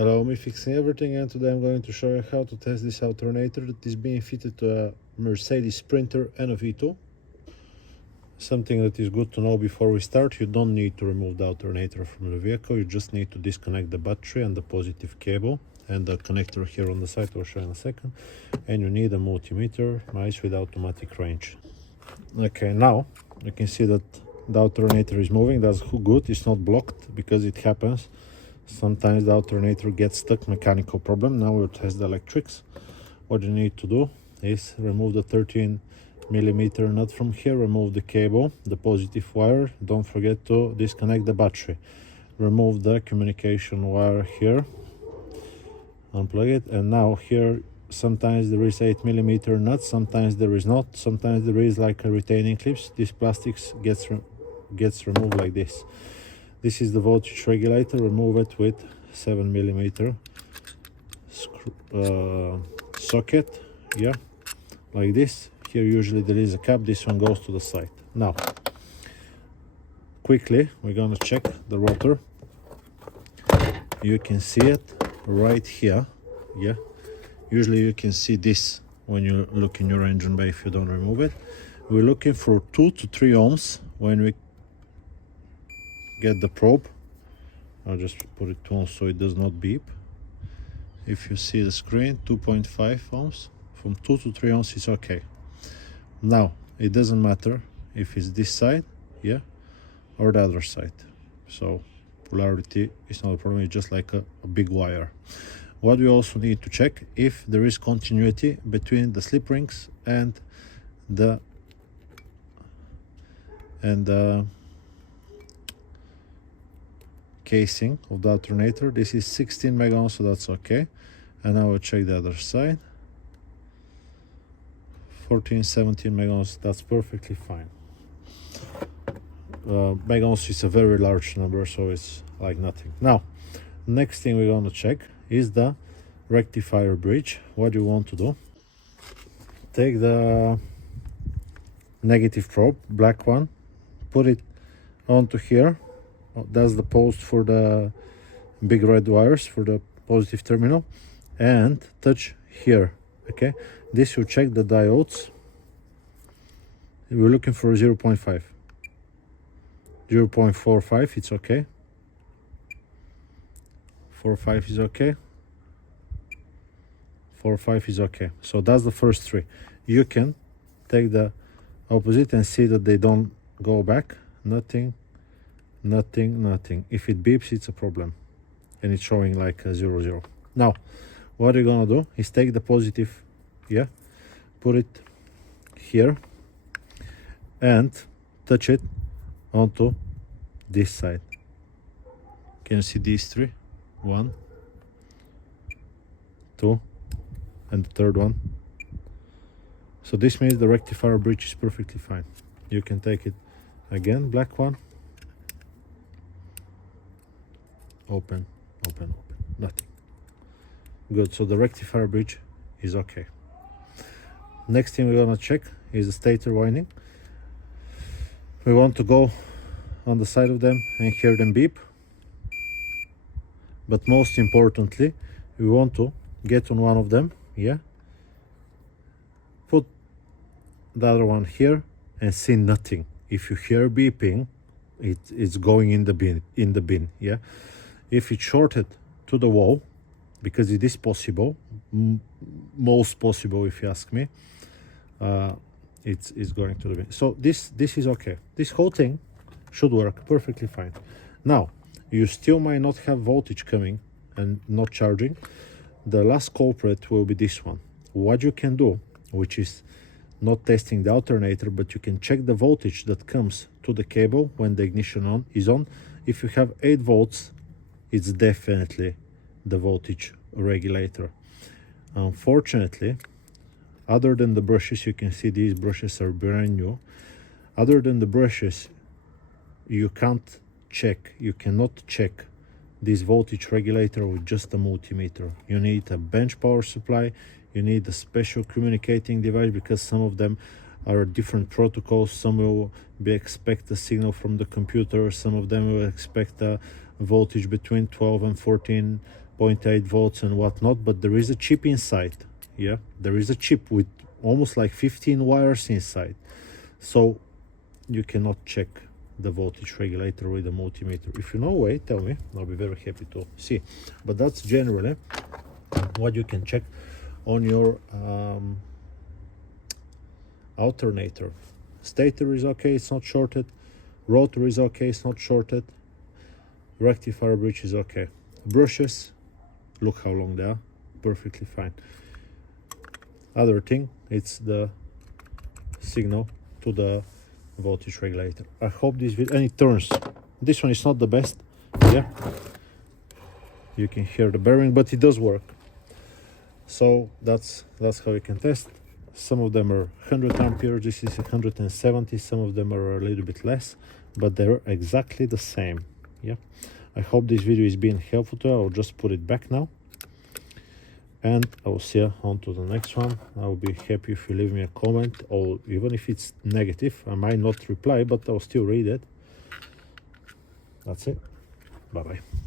Allow me fixing everything, and today I'm going to show you how to test this alternator that is being fitted to a Mercedes Sprinter and a Vito. Something that is good to know before we start: you don't need to remove the alternator from the vehicle, you just need to disconnect the battery and the positive cable and the connector here on the side, I'll show you in a second. And you need a multimeter, nice with automatic range. Okay, now you can see that the alternator is moving. That's good, it's not blocked, because it happens. Sometimes the alternator gets stuck, mechanical problem. Now we'll test the electrics. What you need to do is remove the 13mm nut from here, remove the cable, the positive wire. Don't forget to disconnect the battery. Remove the communication wire here, unplug it, and now here sometimes there is 8mm nut, sometimes there is not, sometimes there is like a retaining clips. This plastics gets removed like this. This is the voltage regulator. Remove it with 7mm socket, yeah, like this. Here usually there is a cap, this one goes to the side. Now quickly we're gonna check the rotor. You can see it right here, yeah. Usually you can see this when you look in your engine bay if you don't remove it. We're looking for 2 to 3 ohms when we get the probe. I'll just put it on so it does not beep. If you see the screen, 2.5 ohms. From 2 to 3 ohms is okay. Now it doesn't matter if it's this side, yeah, or the other side. So polarity is not a problem, it's just like a big wire. What we also need to check if there is continuity between the slip rings and the casing of the alternator. This is 16 mega ohms, so that's okay. And now we'll check the other side. 14, 17 mega ohms, that's perfectly fine. Mega ohms is a very large number, so it's like nothing. Now, next thing we're going to check is the rectifier bridge. What you want to do: take the negative probe, black one, put it onto here. That's the post for the big red wires for the positive terminal, and touch here. Okay, this will check the diodes. We're looking for 0.5, 0.45, it's okay. 4.5 is okay. 4.5 is okay. So that's the first three. You can take the opposite and see that they don't go back. Nothing, nothing, nothing. If it beeps, it's a problem, and it's showing like a 0, 0. Now what you're gonna do is take the positive, yeah, put it here and touch it onto this side. Can you see these three? 1, 2, and the third one. So this means the rectifier bridge is perfectly fine. You can take it again, black one, open, open, open, nothing. Good, so the rectifier bridge is okay. Next thing we're gonna check is the stator winding. We want to go on the side of them and hear them beep. But most importantly, we want to get on one of them, yeah, put the other one here and see nothing. If you hear beeping, it's going in the bin, yeah. If it's shorted to the wall, because it is possible, most possible if you ask me, it's going to the bin. So this is okay. This whole thing should work perfectly fine. Now you still might not have voltage coming and not charging. The last culprit will be this one. What you can do, which is not testing the alternator, but you can check the voltage that comes to the cable when the ignition is on. If you have 8 volts, it's definitely the voltage regulator. Unfortunately, other than the brushes, you can see these brushes are brand new. Other than the brushes, you can't check, you cannot check this voltage regulator with just a multimeter. You need a bench power supply, you need a special communicating device, because some of them are different protocols. Some will expect a signal from the computer, some of them will expect a voltage between 12 and 14 0.8 volts and whatnot, but there is a chip inside. Yeah, there is a chip with almost like 15 wires inside, so you cannot check the voltage regulator with a multimeter. If you know way, tell me, I'll be very happy to see. But that's generally what you can check on your alternator. Stator is okay, it's not shorted. Rotor is okay, it's not shorted. Rectifier bridge is okay. Brushes, look how long they are, perfectly fine. Other thing, it's the signal to the voltage regulator. I hope this video, and it turns. This one is not the best. Yeah, you can hear the bearing, but it does work. So that's how you can test. Some of them are 100 amperes, this is 170, some of them are a little bit less, but they're exactly the same. Yeah, I hope this video is being helpful to you. I'll just put it back now, and I will see you on to the next one. I will be happy if you leave me a comment, or even if it's negative, I might not reply, but I'll still read it. That's it. Bye bye.